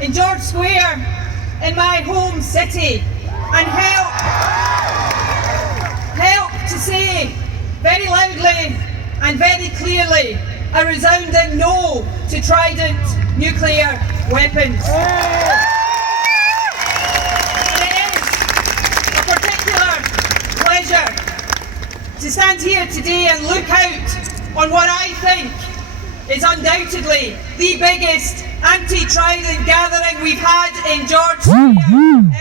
in George Square in my home city and help to say very loudly and very clearly a resounding no to Trident nuclear weapons. And it is a particular pleasure to stand here today and look out on what I think is undoubtedly the biggest anti-Trident gathering we've had in George Square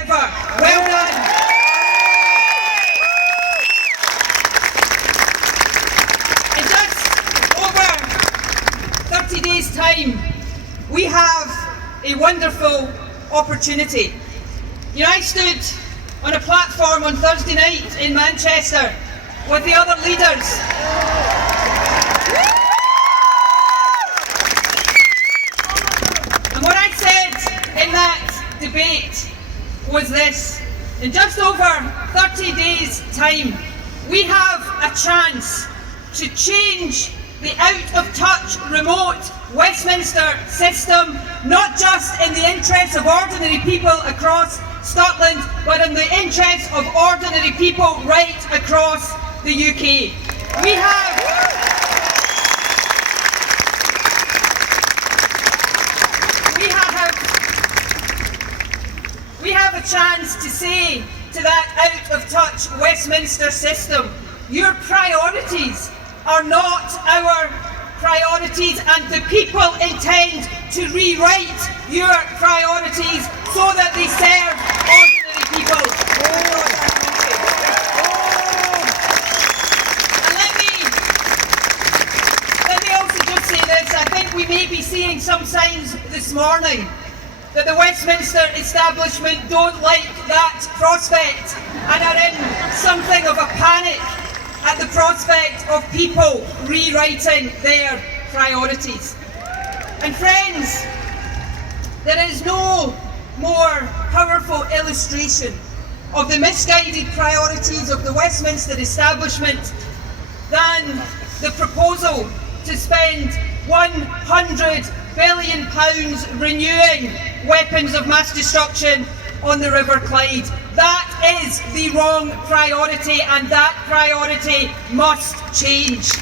ever. Well done. In just over 30 days' time, we have a wonderful opportunity. You know, I stood on a platform on Thursday night in Manchester with the other leaders. And what I said in that debate was this: in just over 30 days' time, we have a chance to change the out-of-touch, remote Westminster system, not just in the interests of ordinary people across Scotland, but in the interests of ordinary people right across the UK. We have a chance to say to that out-of-touch Westminster system, your priorities are not our priorities, and the people intend to rewrite your priorities so that they serve ordinary people. And let me also just say this: I think we may be seeing some signs this morning that the Westminster establishment don't like that prospect and are in something of a panic at the prospect of people rewriting their priorities. And friends, there is no more powerful illustration of the misguided priorities of the Westminster establishment than the proposal to spend £100 billion renewing weapons of mass destruction on the River Clyde. That is the wrong priority, and that priority must change.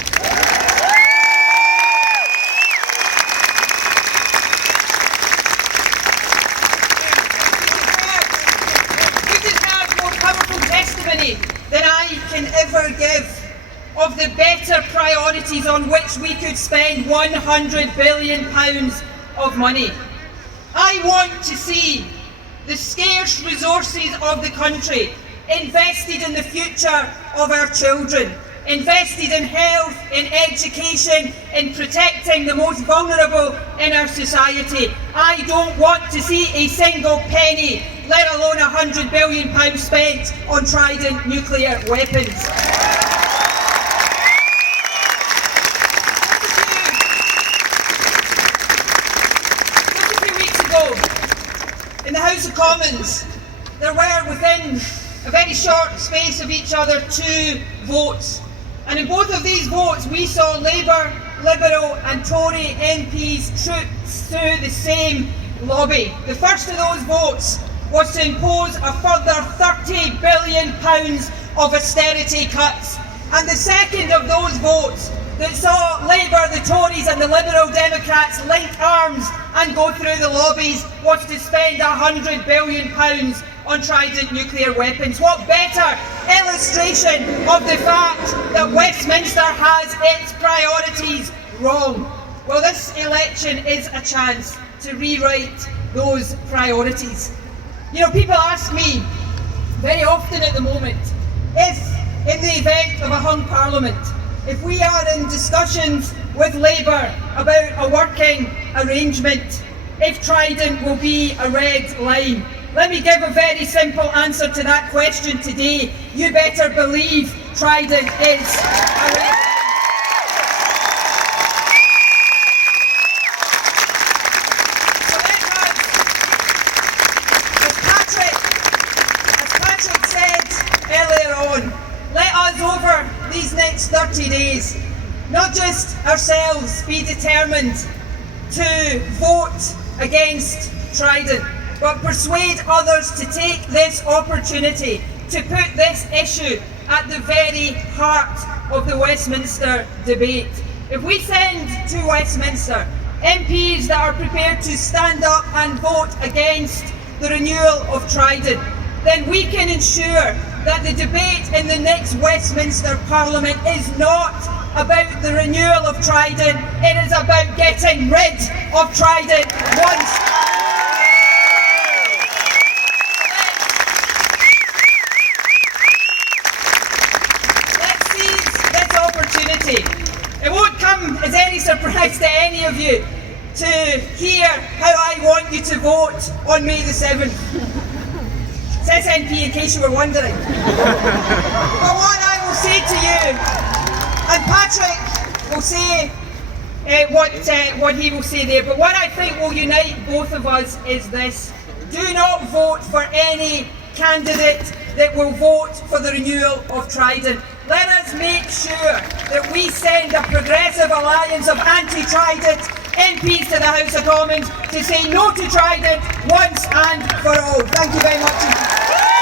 You can have more powerful testimony than I can ever give of the better priorities on which we could spend £100 billion of money. I want to see the scarce resources of the country invested in the future of our children, invested in health, in education, in protecting the most vulnerable in our society. I don't want to see a single penny, let alone £100 billion spent on Trident nuclear weapons. In the House of Commons, there were within a very short space of each other 2 votes. And in both of these votes, we saw Labour, Liberal and Tory MPs troop through the same lobby. The first of those votes was to impose a further £30 billion of austerity cuts. And the second of those votes that saw Labour, the Tories and the Liberal Democrats link arms and go through the lobbies was to spend £100 billion on Trident nuclear weapons. What better illustration of the fact that Westminster has its priorities wrong? Well, this election is a chance to rewrite those priorities. You know, people ask me very often at the moment if, in the event of a hung parliament, if we are in discussions with Labour about a working arrangement, if Trident will be a red line. Let me give a very simple answer to that question today. You better believe Trident is a red line. So as Patrick said earlier on, let us over these next 30 days, not just ourselves, be determined to vote against Trident, but persuade others to take this opportunity to put this issue at the very heart of the Westminster debate. If we send to Westminster MPs that are prepared to stand up and vote against the renewal of Trident, then we can ensure that the debate in the next Westminster Parliament is not about the renewal of Trident, it is about getting rid of Trident once. Let's seize this opportunity. It won't come as any surprise to any of you to hear how I want you to vote on May the 7th. It's SNP in case you were wondering. But what I will say to you, and Patrick will say what he will say there, but what I think will unite both of us is this: do not vote for any candidate that will vote for the renewal of Trident. Let us make sure that we send a progressive alliance of anti-Trident MPs to the House of Commons to say no to Trident once and for all. Thank you very much.